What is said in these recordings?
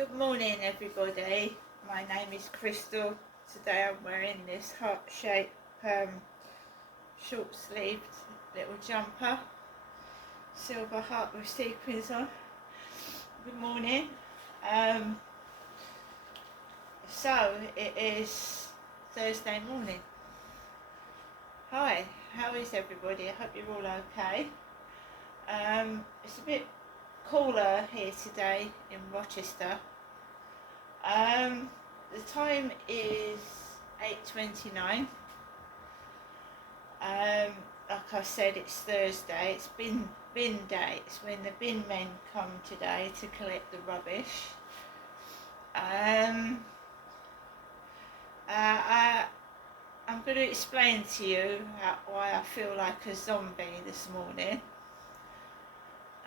Good morning everybody, my name is Crystal. Today I'm wearing this heart-shaped short sleeved little jumper, silver heart with sequins on. Good morning. So it is Thursday morning. Hi, how is everybody? I hope you're all okay. It's a bit cooler here today in Rochester. The time is 8:29. Like I said, it's Thursday. It's bin day. It's when the bin men come today to collect the rubbish. I'm going to explain to you why I feel like a zombie this morning.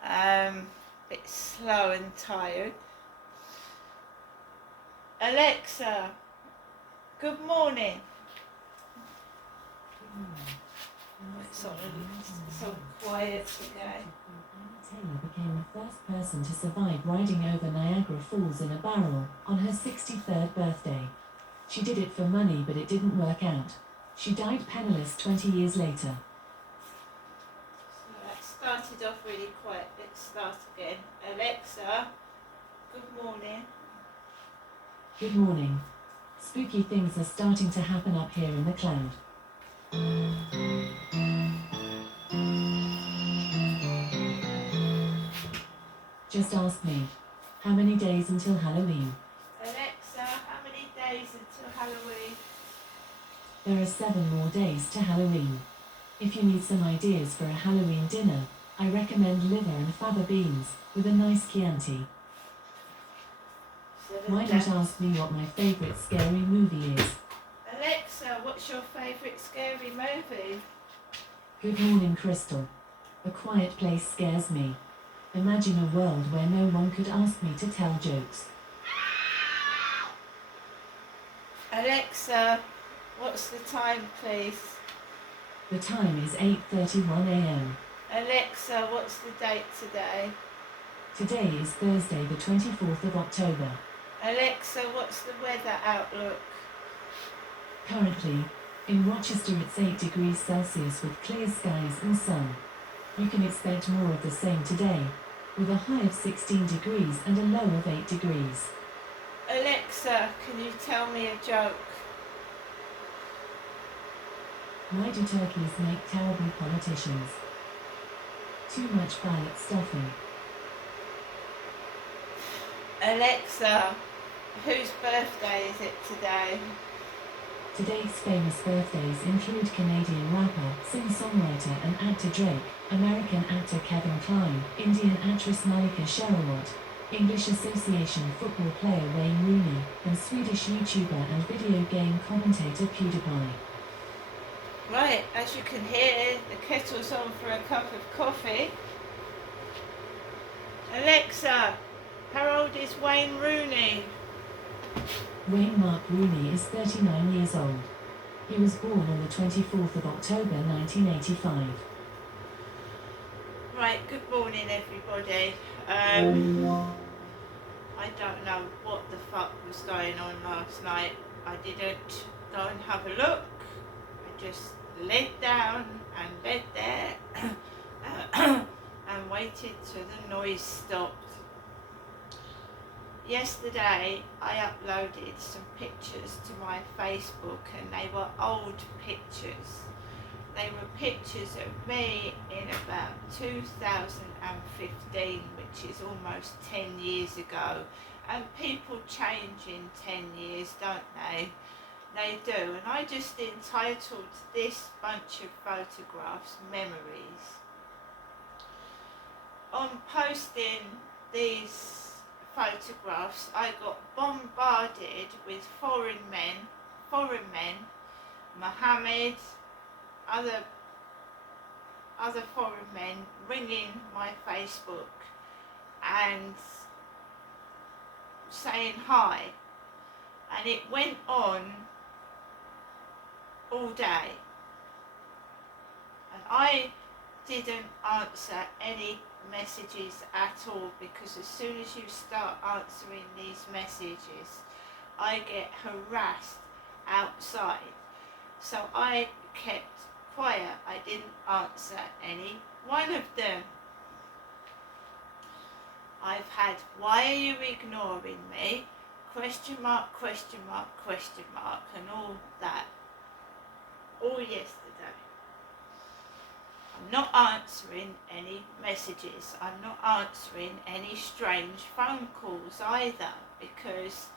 A bit slow and tired. Alexa, good morning. It's so quiet today. Taylor became the first person to survive riding over Niagara Falls in a barrel on her 63rd birthday. She did it for money, but it didn't work out. She died penniless 20 years later. So that started off really quiet. Let's start again. Alexa, good morning. Good morning. Spooky things are starting to happen up here in the cloud. Just ask me. How many days until Halloween? Alexa, how many days until Halloween? There are 7 more days to Halloween. If you need some ideas for a Halloween dinner, I recommend liver and fava beans with a nice Chianti. Why not ask me what my favourite scary movie is? Alexa, what's your favourite scary movie? Good morning, Crystal. A quiet place scares me. Imagine a world where no one could ask me to tell jokes. Alexa, what's the time, please? The time is 8:31 a.m. Alexa, what's the date today? Today is Thursday, the 24th of October. Alexa, what's the weather outlook? Currently, in Rochester it's 8 degrees Celsius with clear skies and sun. You can expect more of the same today, with a high of 16 degrees and a low of 8 degrees. Alexa, can you tell me a joke? Why do turkeys make terrible politicians? Too much ballot stuffing. Alexa, whose birthday is it today? Today's famous birthdays include Canadian rapper, singer-songwriter and actor Drake, American actor Kevin Kline, Indian actress Malika Sherawat, English Association football player Wayne Rooney, and Swedish YouTuber and video game commentator PewDiePie. Right, as you can hear, the kettle's on for a cup of coffee. Alexa, how old is Wayne Rooney? Wayne Mark Rooney is 39 years old. He was born on the 24th of October 1985. Right, good morning everybody. I don't know what the fuck was going on last night. I didn't go and have a look. I just laid down and lay there and waited till the noise stopped. Yesterday I uploaded some pictures to my Facebook and they were old pictures. They were pictures of me in about 2015, which is almost 10 years ago. And people change in 10 years, don't they? They do. And I just entitled this bunch of photographs Memories. On posting these photographs, I got bombarded with foreign men, Mohammed, other foreign men ringing my Facebook and saying hi, and it went on all day, and I didn't answer any messages at all, because as soon as you start answering these messages, I get harassed outside. So I kept quiet. I didn't answer any one of them. I've had, why are you ignoring me? Question mark, question mark, question mark, and all that. All yesterday. I'm not answering any messages. I'm not answering any strange phone calls either, because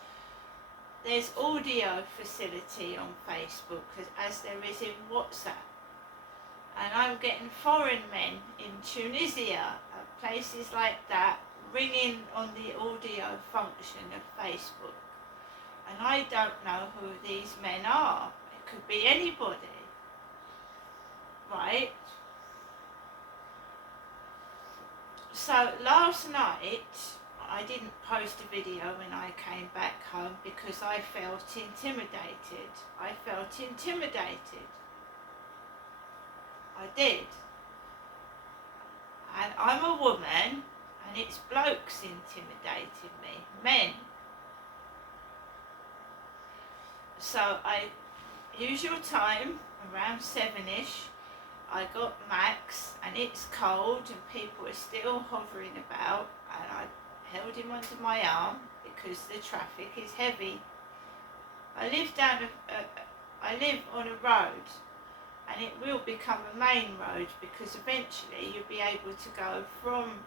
there's audio facility on Facebook as there is in WhatsApp. And I'm getting foreign men in Tunisia, places like that, ringing on the audio function of Facebook. And I don't know who these men are. It could be anybody. Right? So last night, I didn't post a video when I came back home because I felt intimidated. I felt intimidated. I did. And I'm a woman, and it's blokes intimidating me, men. So usual time, around 7ish, I got Max, and it's cold and people are still hovering about, and I held him under my arm because the traffic is heavy. I live on a road, and it will become a main road because eventually you'll be able to go from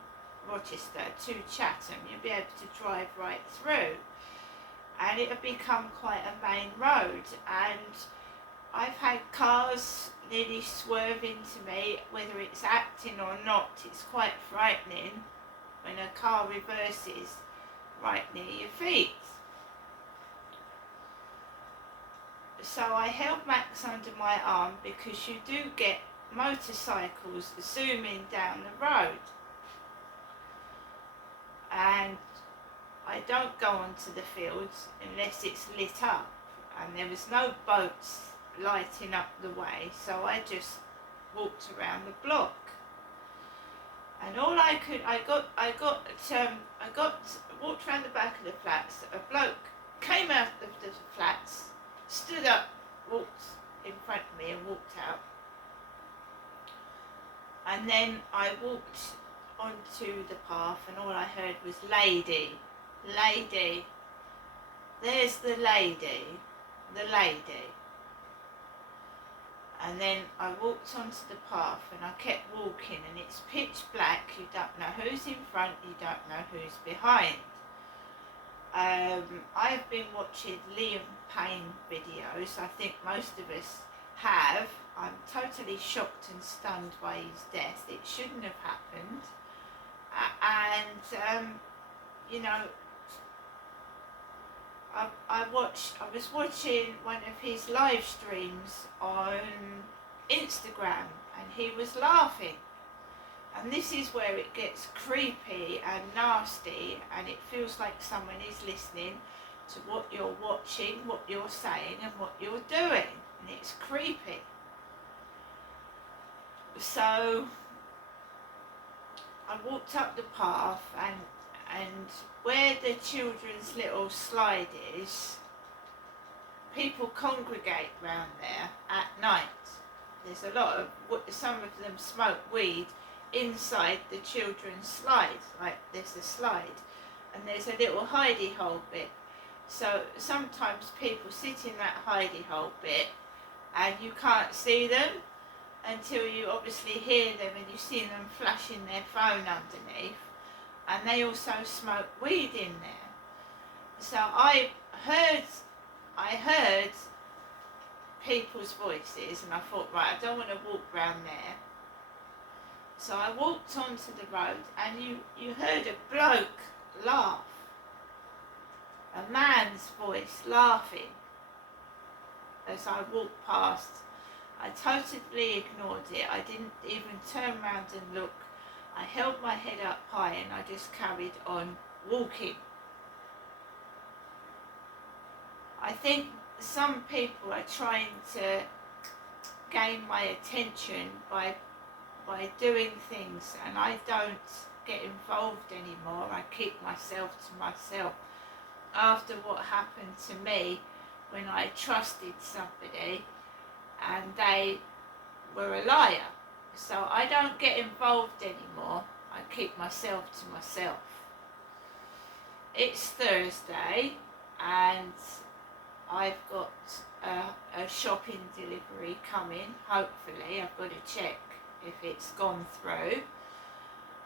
Rochester to Chatham. You'll be able to drive right through, and it'll become quite a main road. And I've had cars nearly swerve into me, whether it's acting or not. It's quite frightening when a car reverses right near your feet. So I held Max under my arm because you do get motorcycles zooming down the road. And I don't go onto the fields unless it's lit up, and there was no boats lighting up the way, so I just walked around the block. And all I walked around the back of the flats. A bloke came out of the flats, stood up, walked in front of me and walked out. And then I walked onto the path, and all I heard was lady, lady, there's the lady, the lady. And then I walked onto the path, and I kept walking, and it's pitch black. You don't know who's in front, you don't know who's behind. I've been watching Liam Payne videos. I think most of us have. I'm totally shocked and stunned by his death. It shouldn't have happened. You know, I was watching one of his live streams on Instagram, and he was laughing. And this is where it gets creepy and nasty, and it feels like someone is listening to what you're watching, what you're saying, and what you're doing, and it's creepy. So I walked up the path, and where the children's little slide is, people congregate round there at night. There's a lot of, some of them smoke weed inside the children's slide. Like, there's a slide and there's a little hidey hole bit. So sometimes people sit in that hidey hole bit and you can't see them until you obviously hear them and you see them flashing their phone underneath. And they also smoke weed in there. So I heard people's voices, and I thought, right, I don't want to walk round there. So I walked onto the road, and you heard a bloke laugh. A man's voice laughing as I walked past. I totally ignored it. I didn't even turn around and look. I held my head up high and I just carried on walking. I think some people are trying to gain my attention by by doing things, and I don't get involved anymore. I keep myself to myself. After what happened to me when I trusted somebody and they were a liar. So I don't get involved anymore. I keep myself to myself. It's Thursday and I've got a shopping delivery coming. Hopefully, I've got to check if it's gone through.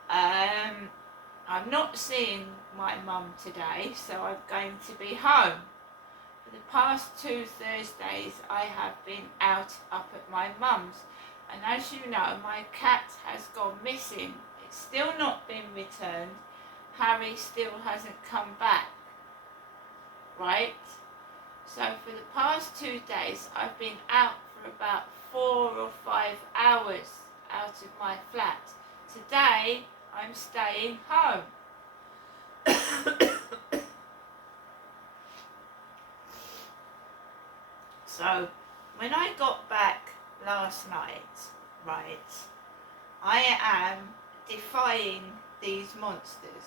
I'm not seeing my mum today, so I'm going to be home. For the past 2 Thursdays I have been out up at my mum's, and as you know, my cat has gone missing. It's still not been returned. Harry still hasn't come back, right? So for the past 2 days I've been out for about 4 or 5 hours out of my flat. Today I'm staying home. So when I got back last night, right, I am defying these monsters.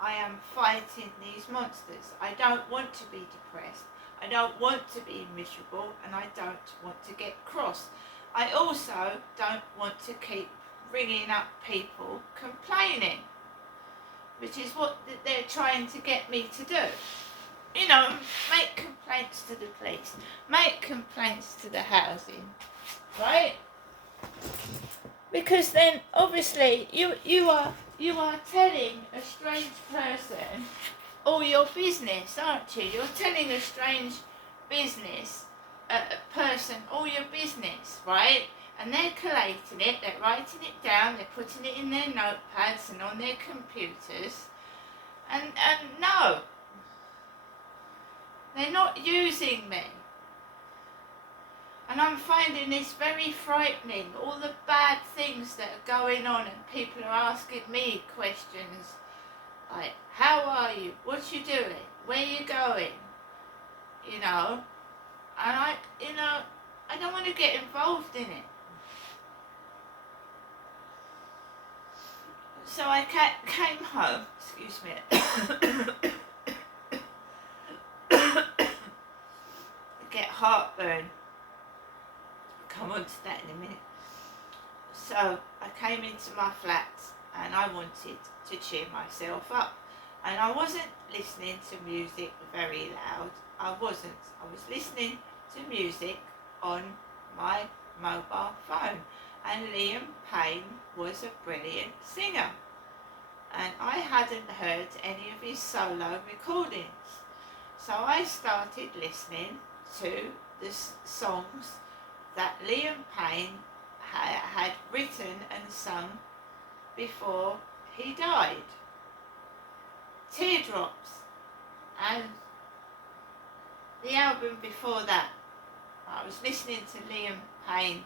I am fighting these monsters. I don't want to be depressed. I don't want to be miserable, and I don't want to get cross. I also don't want to keep ringing up people complaining, which is what they're trying to get me to do. You know, make complaints to the police, make complaints to the housing, right? Because then obviously you are telling a strange person all your business, aren't you? You're telling a strange business person all your business, right? And they're collating it, they're writing it down, they're putting it in their notepads and on their computers. And no, they're not using me. And I'm finding this very frightening, all the bad things that are going on, and people are asking me questions like, how are you? What you doing? Where you going? You know? And I don't want to get involved in it. So I came home, excuse me, get heartburn. I'll come on to that in a minute. So I came into my flat and I wanted to cheer myself up. And I wasn't listening to music very loud. I wasn't. I was listening to music on my mobile phone. And Liam Payne was a brilliant singer. And I hadn't heard any of his solo recordings. So I started listening to the songs that Liam Payne had written and sung before he died. Teardrops, and the album before that, I was listening to Liam Payne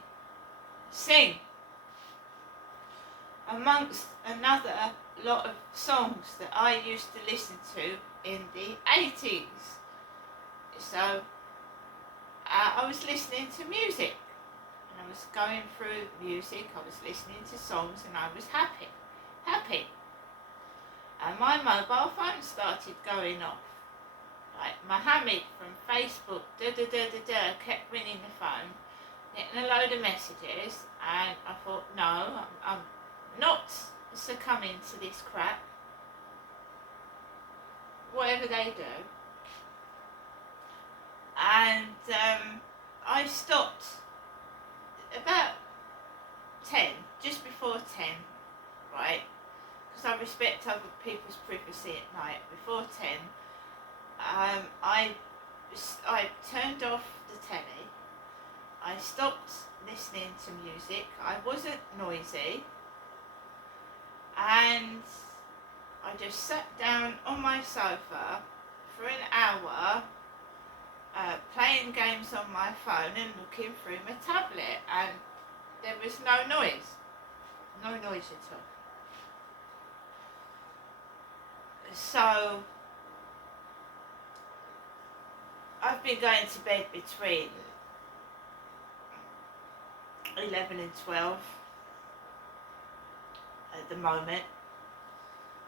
sing, amongst another lot of songs that I used to listen to in the 80s. So I was listening to music, and I was going through music, I was listening to songs, and I was happy. And my mobile phone started going off. Like Mohammed from Facebook, kept ringing the phone, getting a load of messages, and I thought, no, I'm not succumbing to this crap, whatever they do. And I stopped about 10, just before 10, right? Because I respect other people's privacy at night. Before 10, I turned off the telly. I stopped listening to music. I wasn't noisy. And I just sat down on my sofa for an hour, playing games on my phone and looking through my tablet, and there was no noise at all. So I've been going to bed between 11 and 12, at the moment,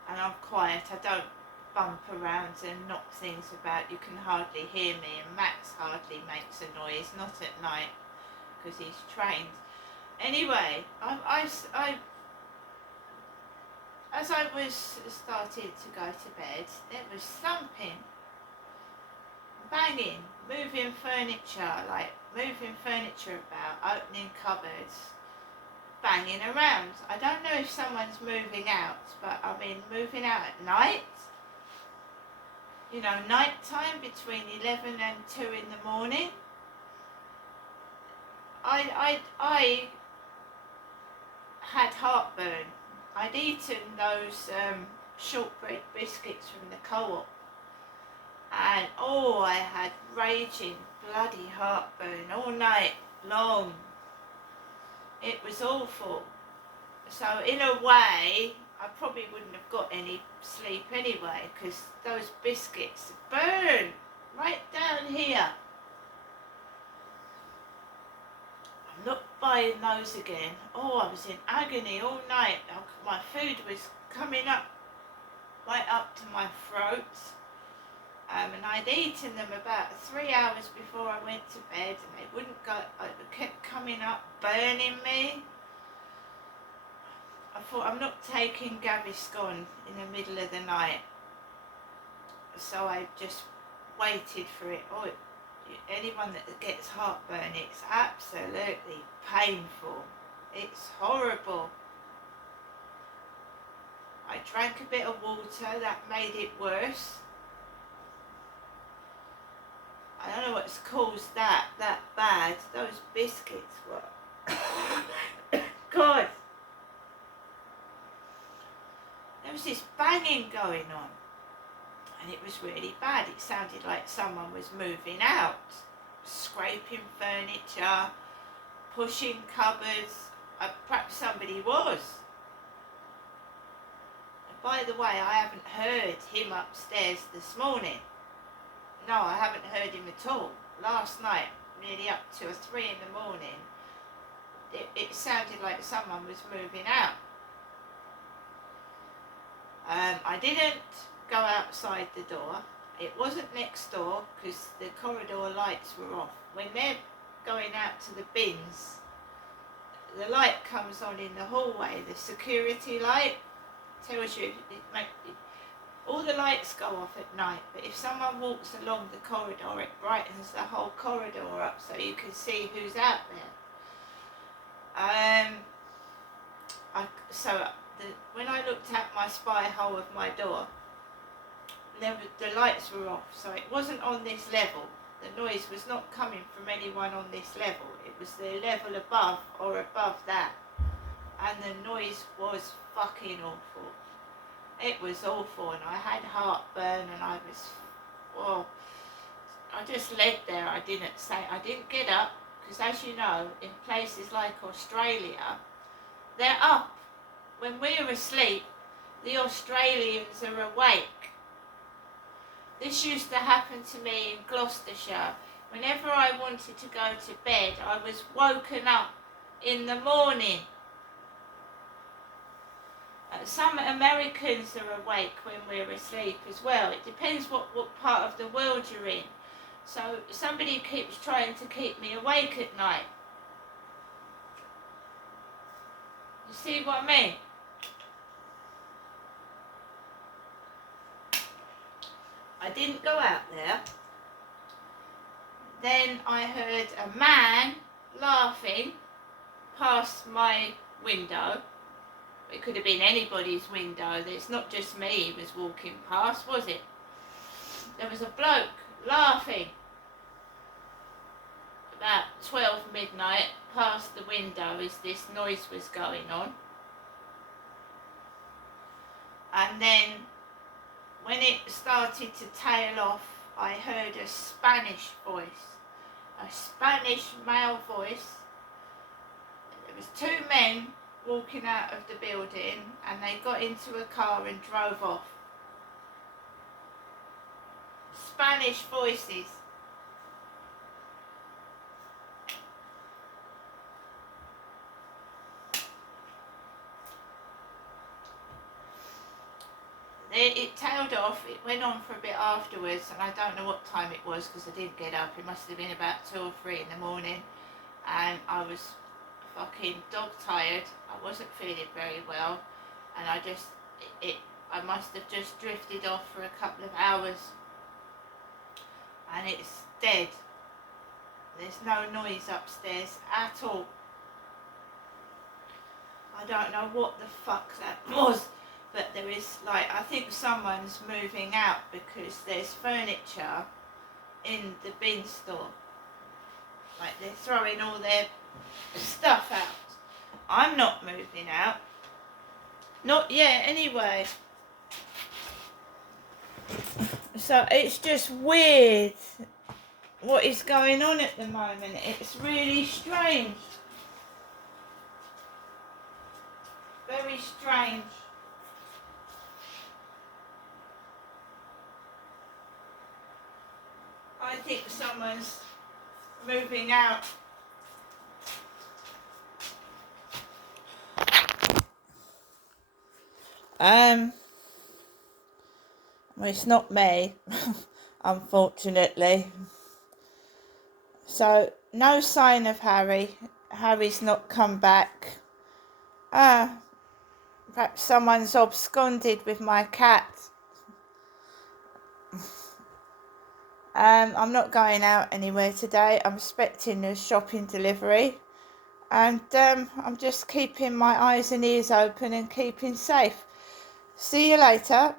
and I'm quiet. I don't bump around and knock things about. You can hardly hear me, and Max hardly makes a noise, not at night, because he's trained. Anyway, as I was started to go to bed, there was thumping, banging, moving furniture about, opening cupboards, banging around. I don't know if someone's moving out, but I mean moving out at night. You know, night time between 11 and 2 in the morning. I had heartburn. I'd eaten those shortbread biscuits from the co-op, and I had raging bloody heartburn all night long. It was awful. So in a way, I probably wouldn't have got any sleep anyway, because those biscuits burn right down here. I'm not buying those again. I was in agony all night. My food was coming up, right up to my throat. And I'd eaten them about 3 hours before I went to bed, and they wouldn't go, they kept coming up, burning me. I thought, I'm not taking Gaviscon in the middle of the night. So I just waited for it. Anyone that gets heartburn, it's absolutely painful. It's horrible. I drank a bit of water, that made it worse. I don't know what's caused that bad. Those biscuits were... God! There was this banging going on, and it was really bad. It sounded like someone was moving out, scraping furniture, pushing cupboards. Perhaps somebody was. And by the way, I haven't heard him upstairs this morning. No, I haven't heard him at all. Last night, nearly up to 3 in the morning, it sounded like someone was moving out. I didn't go outside the door. It wasn't next door, because the corridor lights were off. When they're going out to the bins, the light comes on in the hallway, the security light tells you, all the lights go off at night, but if someone walks along the corridor, it brightens the whole corridor up so you can see who's out there. When I looked out my spy hole of my door, the lights were off, so it wasn't on this level. The noise was not coming from anyone on this level. It was the level above or above that, and the noise was fucking awful. It was awful, and I had heartburn, and I just lay there. I didn't get up, because as you know, in places like Australia, they're up. When we're asleep, the Australians are awake. This used to happen to me in Gloucestershire. Whenever I wanted to go to bed, I was woken up in the morning. Some Americans are awake when we're asleep as well. It depends what part of the world you're in. So somebody keeps trying to keep me awake at night. You see what I mean? I didn't go out there. Then I heard a man laughing past my window. It could have been anybody's window. It's not just me he was walking past, was it? There was a bloke laughing about 12 midnight past the window as this noise was going on. And then when it started to tail off, I heard a Spanish voice, a Spanish male voice. There was 2 men walking out of the building, and they got into a car and drove off. Spanish voices. it tailed off. It went on for a bit afterwards, and I don't know what time it was because I didn't get up. It must have been about 2 or 3 in the morning, and I was fucking dog tired. I wasn't feeling very well, and I must have just drifted off for a couple of hours, and it's dead. There's no noise upstairs at all. I don't know what the fuck that was, but there is, like, I think someone's moving out because there's furniture in the bin store. Like, they're throwing all their stuff out. I'm not moving out. Not yet, anyway. So it's just weird what is going on at the moment. It's really strange. Very strange. I think someone's moving out. Well, it's not me, unfortunately. So, no sign of Harry. Harry's not come back. Perhaps someone's absconded with my cat. I'm not going out anywhere today. I'm expecting a shopping delivery. And I'm just keeping my eyes and ears open and keeping safe. See you later.